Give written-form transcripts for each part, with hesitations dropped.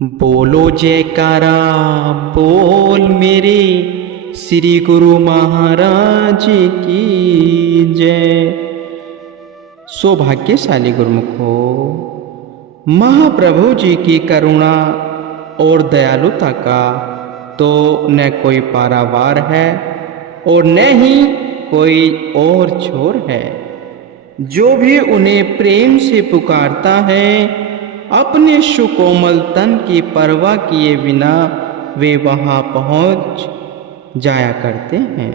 बोलो जयकारा बोल मेरे श्री गुरु महाराज की जय। सौभाग्यशाली गुरुमुखो, महाप्रभु जी की करुणा और दयालुता का तो न कोई पारावार है और न ही कोई और छोर है। जो भी उन्हें प्रेम से पुकारता है, अपने सुकोमल तन की परवाह किए बिना वे वहां पहुंच जाया करते हैं।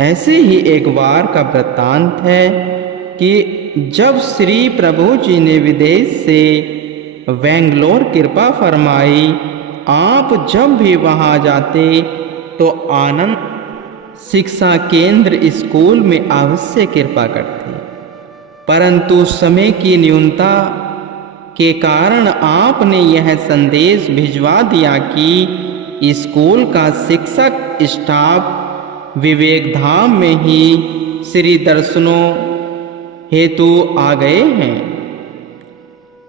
ऐसे ही एक बार का वृत्तांत है कि जब श्री प्रभु जी ने विदेश से बेंगलोर कृपा फरमाई, आप जब भी वहां जाते तो आनंद शिक्षा केंद्र स्कूल में अवश्य कृपा करते, परंतु समय की न्यूनता के कारण आपने यह संदेश भिजवा दिया कि स्कूल का शिक्षक स्टाफ विवेक धाम में ही श्री दर्शनों हेतु आ गए हैं।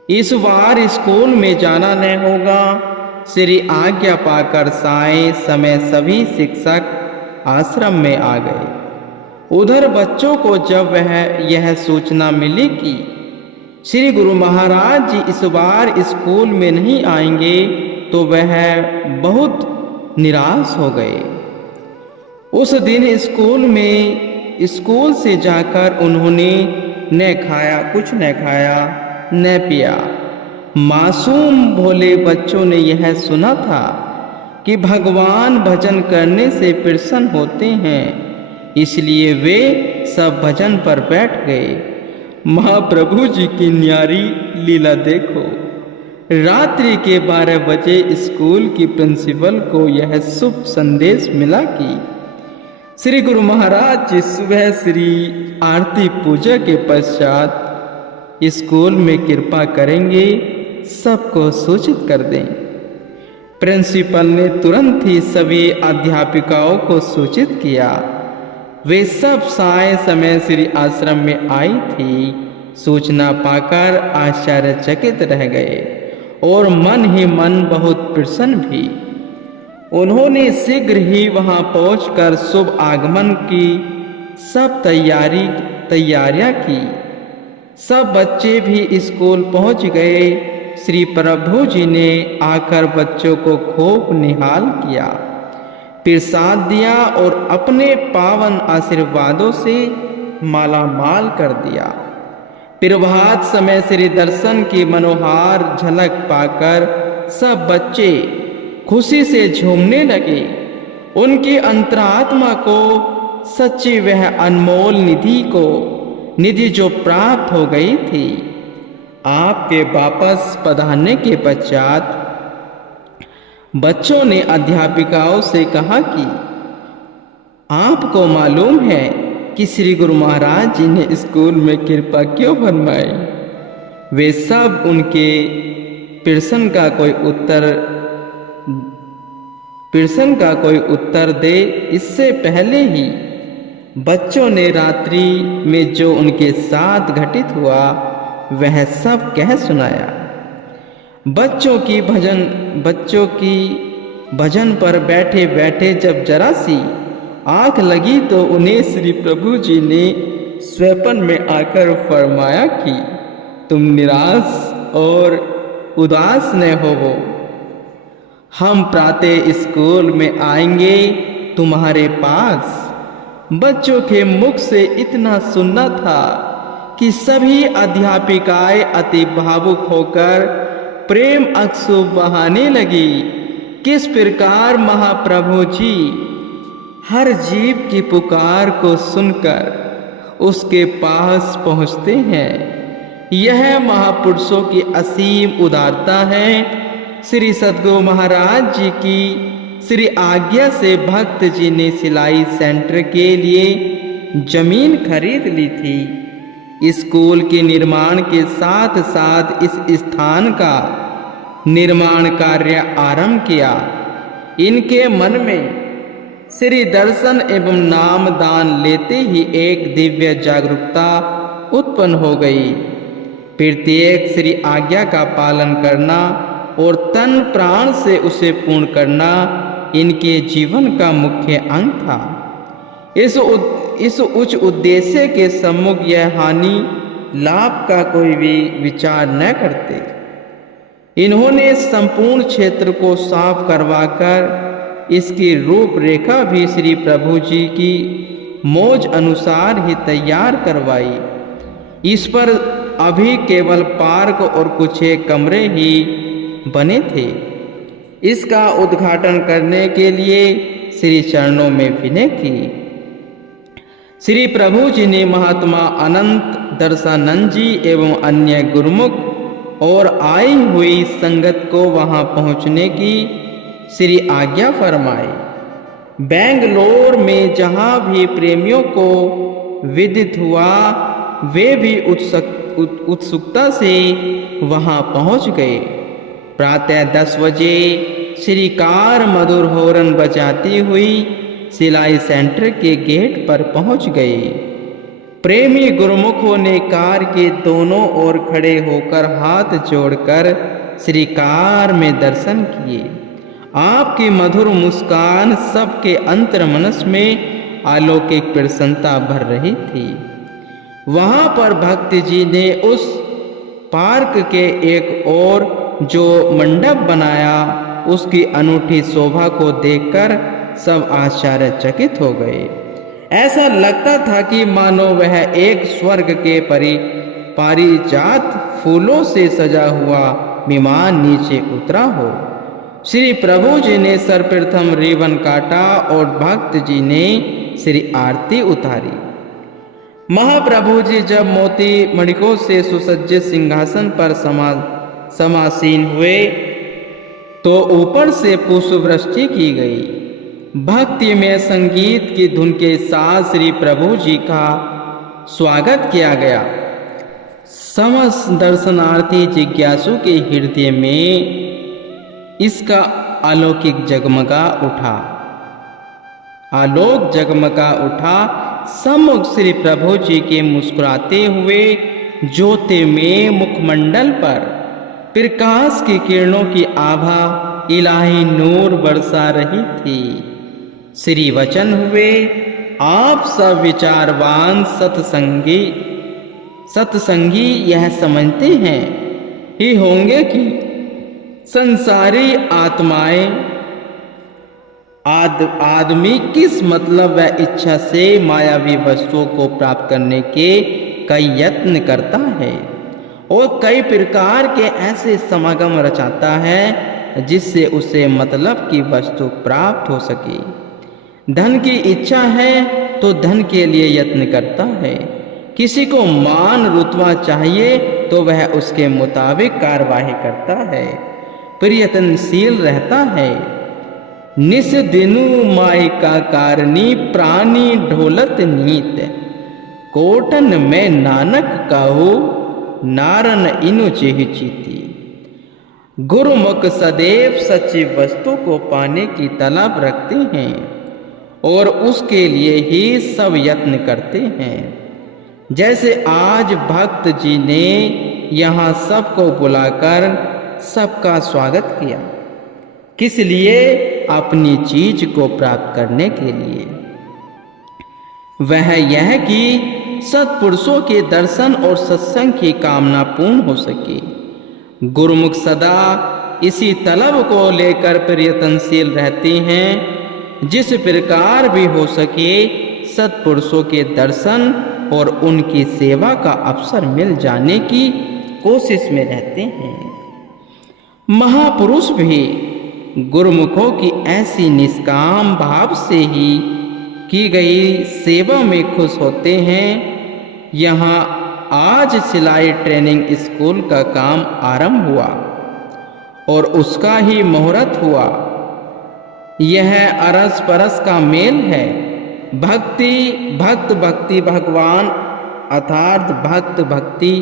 इस बार स्कूल में जाना न होगा। श्री आज्ञा पाकर साय समय सभी शिक्षक आश्रम में आ गए। उधर बच्चों को जब यह सूचना मिली कि श्री गुरु महाराज जी इस बार स्कूल में नहीं आएंगे, तो वह बहुत निराश हो गए। उस दिन स्कूल से जाकर उन्होंने कुछ न खाया न पिया। मासूम भोले बच्चों ने यह सुना था कि भगवान भजन करने से प्रसन्न होते हैं, इसलिए वे सब भजन पर बैठ गए। महाप्रभु जी की न्यारी लीला देखो। रात्रि के 12 बजे स्कूल की प्रिंसिपल को यह शुभ संदेश मिला कि श्री गुरु महाराज जी सुबह श्री आरती पूजा के पश्चात स्कूल में कृपा करेंगे, सबको सूचित कर दें। प्रिंसिपल ने तुरंत ही सभी अध्यापिकाओं को सूचित किया। वे सब साय समय श्री आश्रम में आई थी। सूचना पाकर आश्चर्यचकित रह गए और मन ही मन बहुत प्रसन्न भी। उन्होंने शीघ्र ही वहां पहुंचकर शुभ आगमन की सब तैयारियां की। सब बच्चे भी स्कूल पहुंच गए। श्री प्रभु जी ने आकर बच्चों को खूब निहाल किया, प्रसाद दिया और अपने पावन आशीर्वादों से माला माल कर दिया। प्रभात समय श्री दर्शन की मनोहार झलक पाकर सब बच्चे खुशी से झूमने लगे। उनकी अंतरात्मा को सच्ची वह अनमोल निधि जो प्राप्त हो गई थी। आपके वापस पधारने के पश्चात बच्चों ने अध्यापिकाओं से कहा कि आपको मालूम है कि श्री गुरु महाराज जी ने स्कूल में कृपा क्यों फरमाई। वे सब उनके प्रश्न का कोई उत्तर दे, इससे पहले ही बच्चों ने रात्रि में जो उनके साथ घटित हुआ वह सब कह सुनाया। बच्चों की भजन पर बैठे बैठे जब जरा सी आंख लगी तो उन्हें श्री प्रभु जी ने स्वप्न में आकर फरमाया कि तुम निराश और उदास न होवो, हम प्रातः स्कूल में आएंगे तुम्हारे पास। बच्चों के मुख से इतना सुनना था कि सभी अध्यापिकाएं अति भावुक होकर प्रेम अश्रु बहाने लगी। किस प्रकार महाप्रभु जी हर जीव की पुकार को सुनकर उसके पास पहुंचते हैं, यह महापुरुषों की असीम उदारता है। श्री सद्गुरु महाराज जी की श्री आज्ञा से भक्त जी ने सिलाई सेंटर के लिए जमीन खरीद ली थी। स्कूल के निर्माण के साथ साथ इस स्थान का निर्माण कार्य आरंभ किया। इनके मन में श्री दर्शन एवं नाम दान लेते ही एक दिव्य जागरूकता उत्पन्न हो गई। प्रत्येक श्री आज्ञा का पालन करना और तन प्राण से उसे पूर्ण करना इनके जीवन का मुख्य अंग था। इस उच्च उद्देश्य के सम्मुख यह हानि लाभ का कोई भी विचार न करते। इन्होंने संपूर्ण क्षेत्र को साफ करवाकर इसकी रूपरेखा भी श्री प्रभु जी की मौज अनुसार ही तैयार करवाई। इस पर अभी केवल पार्क और कुछ एक कमरे ही बने थे। इसका उद्घाटन करने के लिए श्री चरणों में विनय की। श्री प्रभु जी ने महात्मा अनंत दर्शानंद जी एवं अन्य गुरुमुख और आई हुई संगत को वहां पहुंचने की श्री आज्ञा फरमाई। बेंगलोर में जहां भी प्रेमियों को विदित हुआ वे भी उत्सुकता से वहां पहुंच गए। प्रातः 10 बजे श्री कार मधुर हॉर्न बजाती हुई सिलाई सेंटर के गेट पर पहुंच गए। प्रेमी गुरुमुखों ने कार के दोनों ओर खड़े होकर हाथ जोड़कर श्री कार में दर्शन किए। आपकी मधुर मुस्कान सबके अंतर्मनस में अलौकिक प्रसन्नता भर रही थी। वहां पर भक्त जी ने उस पार्क के एक और जो मंडप बनाया उसकी अनूठी शोभा को देखकर सब आश्चर्यचकित हो गए। ऐसा लगता था कि मानो वह एक स्वर्ग के पारिजात फूलों से सजा हुआ विमान नीचे उतरा हो। श्री प्रभु जी ने सर्वप्रथम रिबन काटा और भक्त जी ने श्री आरती उतारी। महाप्रभु जी जब मोती मणिकों से सुसज्जित सिंहासन पर समासीन हुए तो ऊपर से पुष्प वृष्टि की गई। भक्ति में संगीत की धुन के साथ श्री प्रभु जी का स्वागत किया गया। समस्त दर्शनार्थी जिज्ञासु के हृदय में इसका अलौकिक जगमगा उठा। आलोक जगमगा उठा। सम्मुख श्री प्रभु जी के मुस्कुराते हुए ज्योतिर्मय मुखमंडल पर प्रकाश की किरणों की आभा इलाही नूर बरसा रही थी। श्री वचन हुए, आप सब विचारवान सत्संगी यह समझते हैं ही होंगे कि संसारी आत्माएं आदमी किस मतलब व इच्छा से मायावी वस्तुओं को प्राप्त करने के कई यत्न करता है और कई प्रकार के ऐसे समागम रचाता है जिससे उसे मतलब की वस्तु प्राप्त हो सके। धन की इच्छा है तो धन के लिए यत्न करता है। किसी को मान रुतबा चाहिए तो वह उसके मुताबिक कार्यवाही करता है, प्रयत्नशील रहता है। निस दिनु माई का कारणी प्राणी ढोलत नीत, कोटन में नानक कहू नारन इनु जेहि चीती। गुरुमुख सदैव सच्ची वस्तु को पाने की तलब रखते हैं और उसके लिए ही सब यत्न करते हैं। जैसे आज भक्त जी ने यहाँ सबको बुलाकर सबका स्वागत किया, किस लिए? अपनी चीज को प्राप्त करने के लिए। वह यह कि सत्पुरुषों के दर्शन और सत्संग की कामना पूर्ण हो सके। गुरुमुख सदा इसी तलब को लेकर प्रयत्नशील रहते हैं। जिस प्रकार भी हो सके सत्पुरुषों के दर्शन और उनकी सेवा का अवसर मिल जाने की कोशिश में रहते हैं। महापुरुष भी गुरुमुखों की ऐसी निष्काम भाव से ही की गई सेवा में खुश होते हैं। यहाँ आज सिलाई ट्रेनिंग स्कूल का काम आरंभ हुआ और उसका ही मुहूर्त हुआ। यह अरस परस का मेल है। भक्ति भगवान अर्थात भक्त भक्ति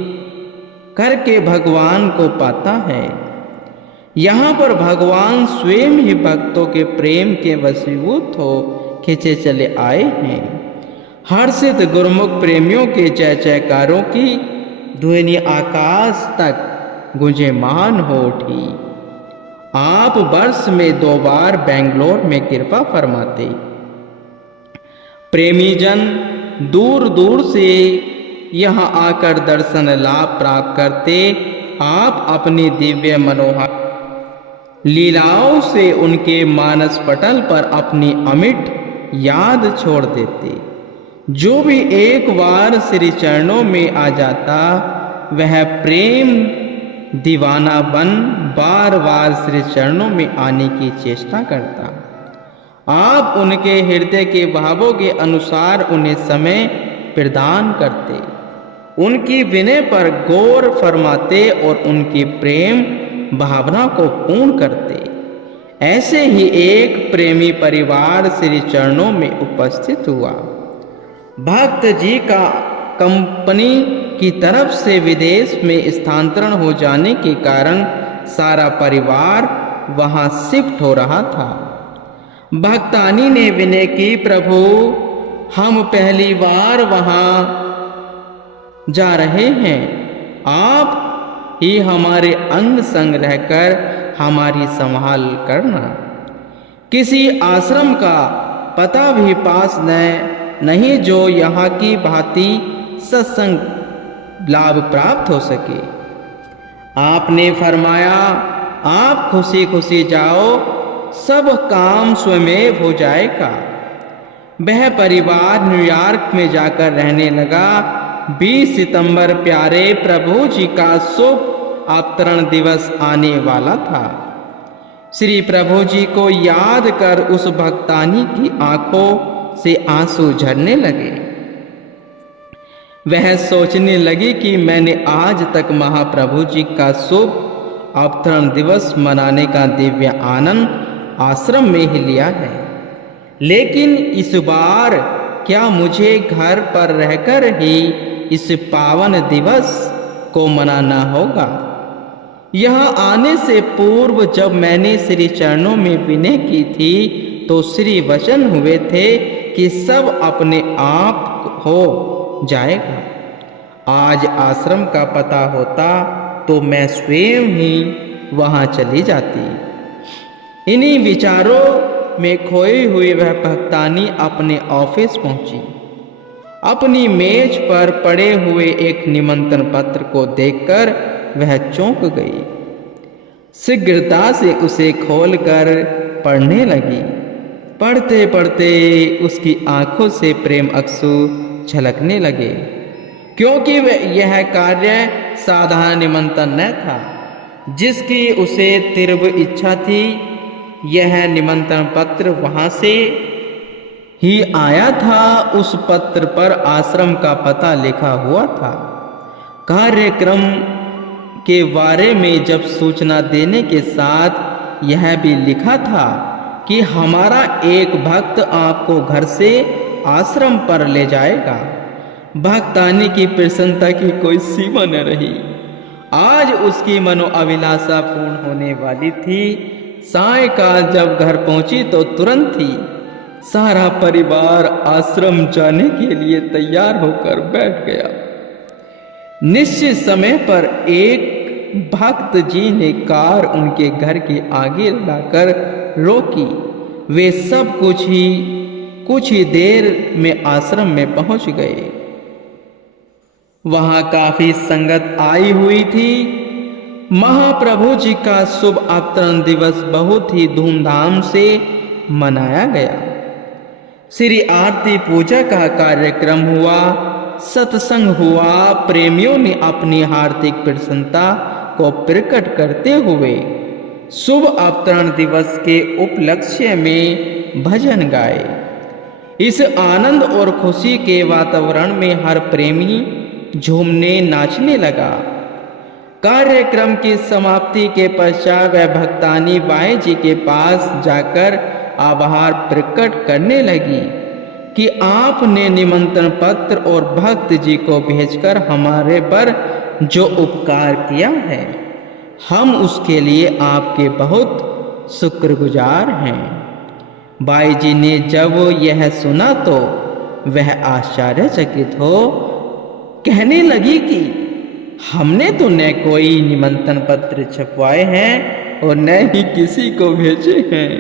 करके भगवान को पाता है। यहाँ पर भगवान स्वयं ही भक्तों के प्रेम के वशीभूत हो खींचे चले आए हैं। हर्षित गुरुमुख प्रेमियों के जय जयकारों की ध्वनि आकाश तक गुंजेमान हो उठी। आप वर्ष में 2 बार बेंगलोर में कृपा फरमाते। प्रेमी जन दूर दूर से यहाँ आकर दर्शन लाभ प्राप्त करते। आप अपनी दिव्य मनोहर लीलाओं से उनके मानस पटल पर अपनी अमिट याद छोड़ देते। जो भी एक बार श्री चरणों में आ जाता वह प्रेम दीवाना बन बार बार श्री चरणों में आने की चेष्टा करता। आप उनके हृदय के भावों के अनुसार उन्हें समय प्रदान करते, उनकी विनय पर गौर फरमाते और उनकी प्रेम भावना को पूर्ण करते। ऐसे ही एक प्रेमी परिवार श्री चरणों में उपस्थित हुआ। भक्त जी का कंपनी की तरफ से विदेश में स्थानांतरण हो जाने के कारण सारा परिवार वहां शिफ्ट हो रहा था। भक्तानी ने विनय की, प्रभु हम पहली बार वहां जा रहे हैं, आप ही हमारे अंग संग रहकर हमारी संभाल करना। किसी आश्रम का पता भी पास नहीं जो यहाँ की भांति सत्संग लाभ प्राप्त हो सके। आपने फरमाया, आप खुशी खुशी जाओ, सब काम स्वयं हो जाएगा। वह परिवार न्यूयॉर्क में जाकर रहने लगा। 20 सितंबर प्यारे प्रभु जी का शुभ अवतरण दिवस आने वाला था। श्री प्रभु जी को याद कर उस भक्तानी की आंखों से आंसू झरने लगे। वह सोचने लगी कि मैंने आज तक महाप्रभु जी का शुभ अवतरण दिवस मनाने का दिव्य आनंद आश्रम में ही लिया है, लेकिन इस बार क्या मुझे घर पर रहकर ही इस पावन दिवस को मनाना होगा। यहाँ आने से पूर्व जब मैंने श्री चरणों में विनय की थी तो श्री वचन हुए थे कि सब अपने आप हो जाएगा। आज आश्रम का पता होता तो मैं स्वयं ही वहाँ चली जाती। इन्हीं विचारों में खोई हुई वह भक्तानी अपने ऑफिस पहुंची। अपनी मेज पर पड़े हुए एक निमंत्रण पत्र को देखकर वह चौंक गई। शीघ्रता से उसे खोलकर पढ़ने लगी। पढ़ते पढ़ते उसकी आंखों से प्रेम अश्रु छलकने लगे, क्योंकि यह कार्य साधारण निमंत्रण न था जिसकी उसे तीव्र इच्छा थी। यह निमंत्रण पत्र वहां से ही आया था। उस पत्र पर आश्रम का पता लिखा हुआ था। कार्यक्रम के बारे में जब सूचना देने के साथ यह भी लिखा था कि हमारा एक भक्त आपको घर से आश्रम पर ले जाएगा। भक्तानी की प्रसन्नता की कोई सीमा न रही। आज उसकी मनोअभिलाषा पूर्ण होने वाली थी। सायंकाल जब घर पहुंची तो तुरंत ही सारा परिवार आश्रम जाने के लिए तैयार होकर बैठ गया। निश्चित समय पर एक भक्त जी ने कार उनके घर के आगे लाकर रोकी। वे सब कुछ ही देर में आश्रम में पहुंच गए। वहां काफी संगत आई हुई थी। महाप्रभु जी का शुभ अवतरण दिवस बहुत ही धूमधाम से मनाया गया। श्री आरती पूजा का कार्यक्रम हुआ, सत्संग हुआ। प्रेमियों ने अपनी हार्दिक प्रसन्नता को प्रकट करते हुए शुभ अवतरण दिवस के उपलक्ष्य में भजन गाए। इस आनंद और खुशी के वातावरण में हर प्रेमी झूमने नाचने लगा। कार्यक्रम की समाप्ति के पश्चात वह भक्तानी बाई जी के पास जाकर आभार प्रकट करने लगी कि आपने निमंत्रण पत्र और भक्त जी को भेजकर हमारे पर जो उपकार किया है, हम उसके लिए आपके बहुत शुक्रगुजार हैं। बाई जी ने जब यह सुना तो वह आश्चर्यचकित हो कहने लगी कि हमने तो न कोई निमंत्रण पत्र छपवाए हैं और न ही किसी को भेजे हैं।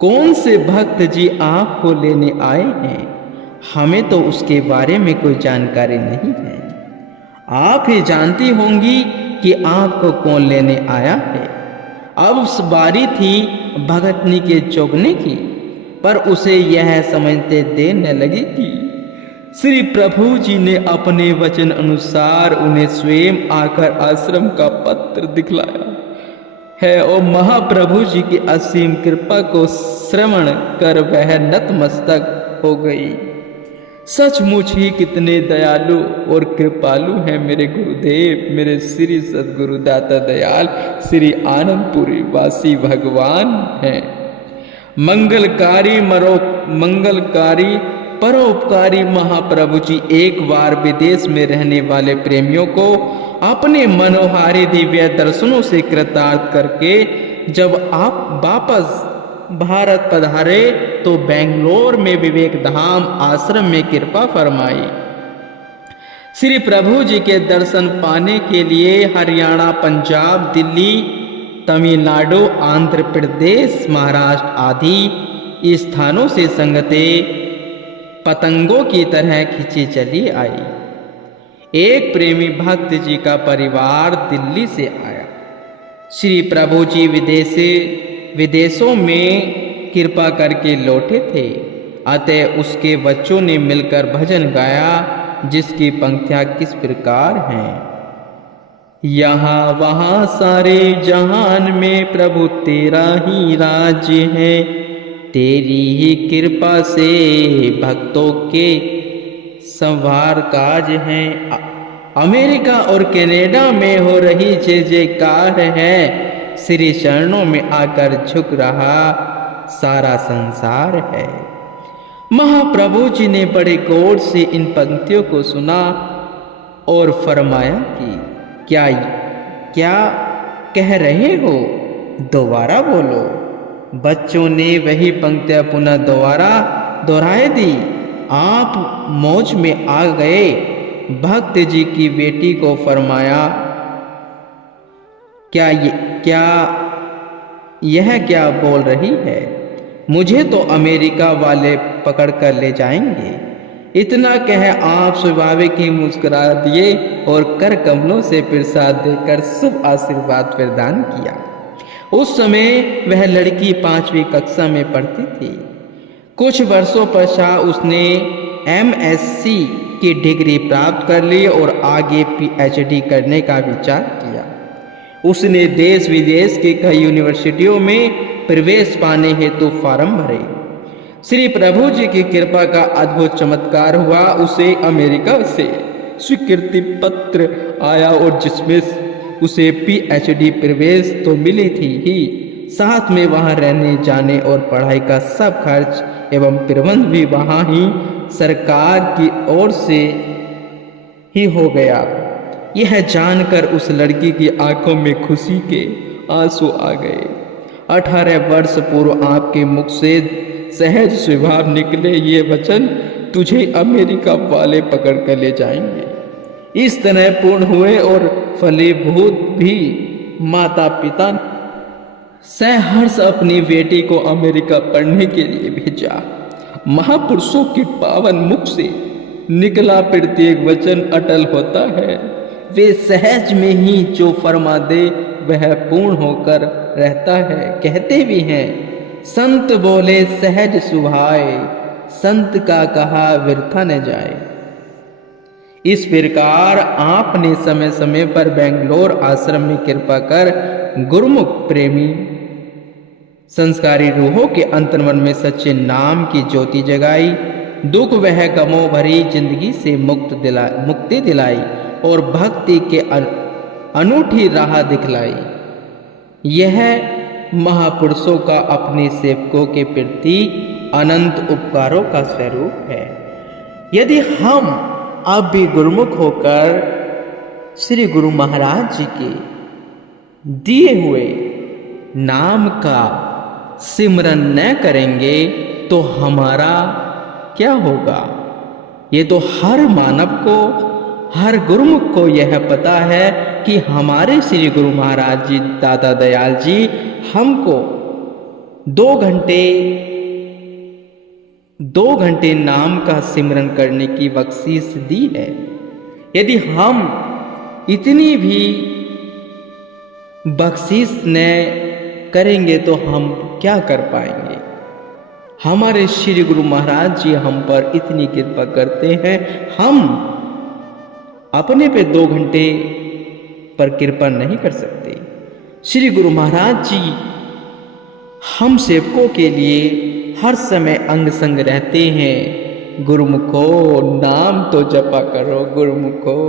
कौन से भक्त जी आपको लेने आए हैं, हमें तो उसके बारे में कोई जानकारी नहीं है। आप ही जानती होंगी कि आपको कौन लेने आया है। अब उस बारी थी भगतनी के चौंकने की, पर उसे यह समझते देर न लगी कि श्री प्रभु जी ने अपने वचन अनुसार उन्हें स्वयं आकर आश्रम का पत्र दिखलाया है और महाप्रभु जी की असीम कृपा को श्रवण कर वह नतमस्तक हो गई। सचमुच ही कितने दयालु और कृपालु हैं मेरे गुरुदेव, मेरे श्री सद्गुरु दाता दयाल श्री आनंदपुरी वासी भगवान हैं। मंगलकारी परोपकारी महाप्रभु जी एक बार विदेश में रहने वाले प्रेमियों को अपने मनोहारी दिव्य दर्शनों से कृतार्थ करके जब आप वापस भारत पधारे तो बेंगलोर में विवेक धाम आश्रम में कृपा फरमाई। श्री प्रभु जी के दर्शन पाने के लिए हरियाणा, पंजाब, दिल्ली, तमिलनाडु, आंध्र प्रदेश, महाराष्ट्र आदि स्थानों से संगतें पतंगों की तरह खिंची चली आई। एक प्रेमी भक्त जी का परिवार दिल्ली से आया। श्री प्रभु जी विदेशों में कृपा करके लौटे थे, अतः उसके बच्चों ने मिलकर भजन गाया, जिसकी पंक्तियां किस प्रकार हैं। यहाँ वहाँ सारे जहान में प्रभु तेरा ही राज्य है, तेरी ही कृपा से भक्तों के संवार काज हैं। अमेरिका और कनाडा में हो रही जय जयकार है, श्री चरणों में आकर झुक रहा सारा संसार है। महाप्रभु जी ने बड़े गौर से इन पंक्तियों को सुना और फरमाया कि क्या कह रहे हो, दोबारा बोलो। बच्चों ने वही पंक्तियां पुनः दोहराए दी। आप मौज में आ गए। भक्त जी की बेटी को फरमाया, यह क्या बोल रही है, मुझे तो अमेरिका वाले पकड़ कर ले जाएंगे। इतना कह आप स्वाभाविक ही मुस्कुरा दिए और कर कमलों से प्रसाद देकर शुभ आशीर्वाद प्रदान किया। उस समय वह लड़की 5वीं कक्षा में पढ़ती थी। कुछ वर्षों पश्चात उसने MSc की डिग्री प्राप्त कर ली और आगे PhD करने का विचार किया। उसने देश विदेश के कई यूनिवर्सिटियों में प्रवेश पाने हेतु फॉर्म भरे। श्री प्रभु जी की कृपा का अद्भुत चमत्कार हुआ। उसे अमेरिका से स्वीकृति पत्र आया और जिसमें उसे PhD प्रवेश तो मिली थी ही, साथ में वहां रहने जाने और पढ़ाई का सब खर्च एवं प्रबंध भी वहां ही सरकार की ओर से ही हो गया। यह जानकर उस लड़की की आंखों में खुशी के आंसू आ गए। 18 वर्ष पूर्व आपके मुख से सहज स्वभाव निकले ये वचन तुझे अमेरिका वाले पकड़ कर ले जाएंगे, इस तरह पूर्ण हुए और फलीभूत भी। माता पिता सहर्ष अपनी बेटी को अमेरिका पढ़ने के लिए भेजा। महापुरुषों के पावन मुख से निकला प्रत्येक वचन अटल होता है। वे सहज में ही जो फरमा दे वह पूर्ण होकर रहता है। कहते भी हैं, संत बोले सहज सुभाए, संत का कहा व्यर्थ न जाए। इस प्रकार आपने समय समय पर बेंगलोर आश्रम में कृपा कर गुरुमुख प्रेमी संस्कारी रूहों के अंतर्मन में सच्चे नाम की ज्योति जगाई, दुख वह गमों भरी जिंदगी से मुक्ति दिलाई और भक्ति के अनूठी राह दिखलाई। यह महापुरुषों का अपने सेवकों के प्रति अनंत उपकारों का स्वरूप है। यदि हम अब भी गुरुमुख होकर श्री गुरु महाराज जी के दिए हुए नाम का सिमरन न करेंगे तो हमारा क्या होगा। ये तो हर मानव को हर गुरुमुख को यह पता है कि हमारे श्री गुरु महाराज जी दादा दयाल जी हमको 2 घंटे नाम का सिमरन करने की बख्शीश दी है। यदि हम इतनी भी बख्शीश न करेंगे तो हम क्या कर पाएंगे। हमारे श्री गुरु महाराज जी हम पर इतनी कृपा करते हैं, हम अपने पे 2 घंटे पर कृपा नहीं कर सकते। श्री गुरु महाराज जी हम सेवकों के लिए हर समय अंग संग रहते हैं। गुरुमुखो नाम तो जपा करो गुरुमुखो।